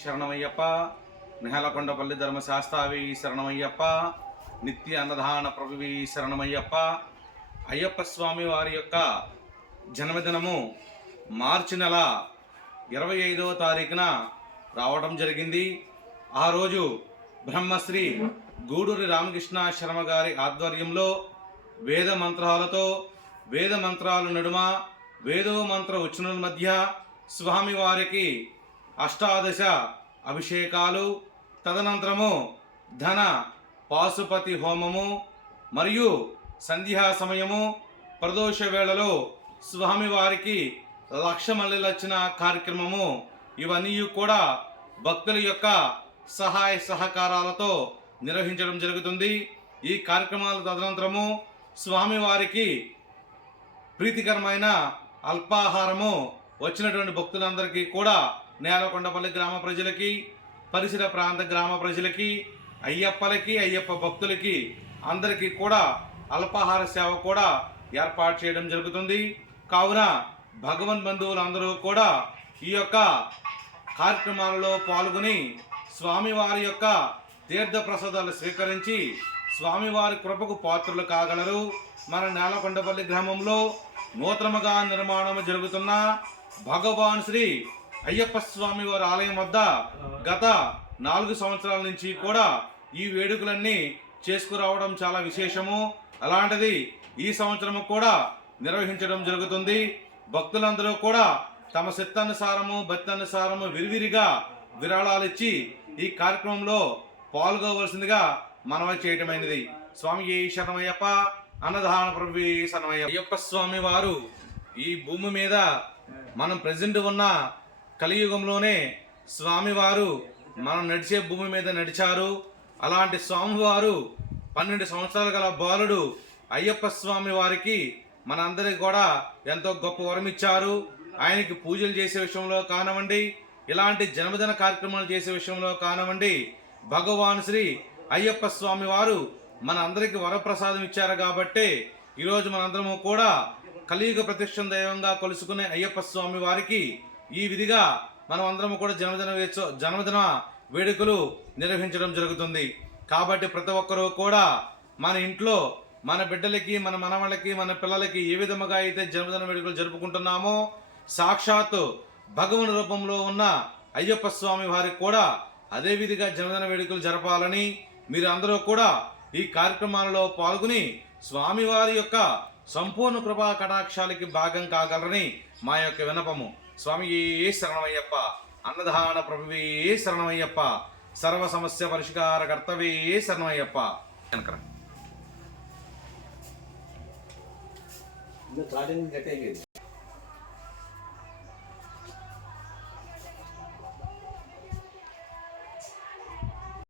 శరణమయ్యప్ప. నెహలకొండపల్లి ధర్మశాస్త్రావి శరణమయ్యప్ప. నిత్య అన్నదాన ప్రభువి శరణమయ్యప్ప. అయ్యప్ప స్వామి వారి యొక్క జన్మదినము మార్చి నెల 25వ తారీఖున రావడం జరిగింది. ఆ రోజు బ్రహ్మశ్రీ గూడూరి రామకృష్ణ శర్మ గారి ఆధ్వర్యంలో వేద మంత్రాలతో, వేద మంత్రాల నడుమ, వేదో మంత్ర ఉచ్చారణల మధ్య స్వామివారికి అష్టాదశ అభిషేకాలు, తదనంతరము ధన పాశుపతి హోమము మరియు సంధ్యా సమయము ప్రదోష వేళలో స్వామివారికి లక్షమల్లెలర్చన కార్యక్రమము, ఇవన్నీ కూడా భక్తుల యొక్క సహాయ సహకారాలతో నిర్వహించడం జరుగుతుంది. ఈ కార్యక్రమాల తదనంతరము స్వామివారికి ప్రీతికరమైన అల్పాహారము వచ్చినటువంటి భక్తులందరికీ కూడా, నేలకొండపల్లి గ్రామ ప్రజలకి, పరిసర ప్రాంత గ్రామ ప్రజలకి, అయ్యప్పలకి, అయ్యప్ప భక్తులకి అందరికీ కూడా అల్పాహార సేవ కూడా ఏర్పాటు చేయడం జరుగుతుంది. కావున భగవన్ బంధువులు అందరూ కూడా ఈ యొక్క కార్యక్రమాలలో పాల్గొని స్వామివారి యొక్క తీర్థ ప్రసాదాలు స్వీకరించి స్వామివారి కృపకు పాత్రులు కాగలరు. మన నేలకొండపల్లి గ్రామంలో నూతనముగా నిర్మాణం జరుగుతున్న భగవాన్ శ్రీ అయ్యప్ప స్వామి వారి ఆలయం వద్ద గత 4 సంవత్సరాల నుంచి కూడా ఈ వేడుకలన్నీ చేసుకురావడం చాలా విశేషము. అలాంటిది ఈ సంవత్సరము కూడా నిర్వహించడం జరుగుతుంది. భక్తులందరూ కూడా తమ శక్తానుసారము, భక్తానుసారము విరివిరిగా విరాళాలు ఇచ్చి ఈ కార్యక్రమంలో పాల్గొవలసిందిగా మనవి చేయటమైనది. స్వామి శరణమయ్యప్ప. అన్నదాన ప్రభు శరణమయ్యప్ప. అయ్యప్ప స్వామి వారు ఈ భూమి మీద మనం ప్రజెంట్ ఉన్న కలియుగంలోనే స్వామివారు మనం నడిచే భూమి మీద నడిచారు. అలాంటి స్వామివారు 12 సంవత్సరాలు గల బాలుడు అయ్యప్ప స్వామి వారికి మనందరికి కూడా ఎంతో గొప్ప వరం ఇచ్చారు. ఆయనకి పూజలు చేసే విషయంలో కానివ్వండి, ఇలాంటి జన్మదిన కార్యక్రమాలు చేసే విషయంలో కానివ్వండి, భగవాన్ శ్రీ అయ్యప్ప స్వామి వారు మన అందరికి వరప్రసాదం ఇచ్చారు. కాబట్టి ఈరోజు మనందరము కూడా కలియుగ ప్రత్యక్ష దైవంగా కొలుసుకునే అయ్యప్ప స్వామి వారికి ఈ విధిగా మనం అందరము కూడా జన్మదిన వేడుకలు నిర్వహించడం జరుగుతుంది. కాబట్టి ప్రతి ఒక్కరూ కూడా మన ఇంట్లో మన బిడ్డలకి, మన మనవళ్ళకి, మన పిల్లలకి ఏ విధముగా అయితే జన్మదిన వేడుకలు జరుపుకుంటున్నామో, సాక్షాత్తు భగవన్ రూపంలో ఉన్న అయ్యప్ప స్వామి వారికి కూడా అదే విధిగా జన్మదిన వేడుకలు జరపాలని మీరు అందరూ కూడా ఈ కార్యక్రమాలలో పాల్గొని స్వామివారి యొక్క సంపూర్ణ కృపా కటాక్షాలకి భాగం కాగలరని మా యొక్క వినపము. స్వామి శరణమయ్యప్ప. అన్నదాన ప్రభువే శరణమయ్యప్ప. సర్వ సమస్య పరిష్కార కర్తవే శరణమయ్యప్ప.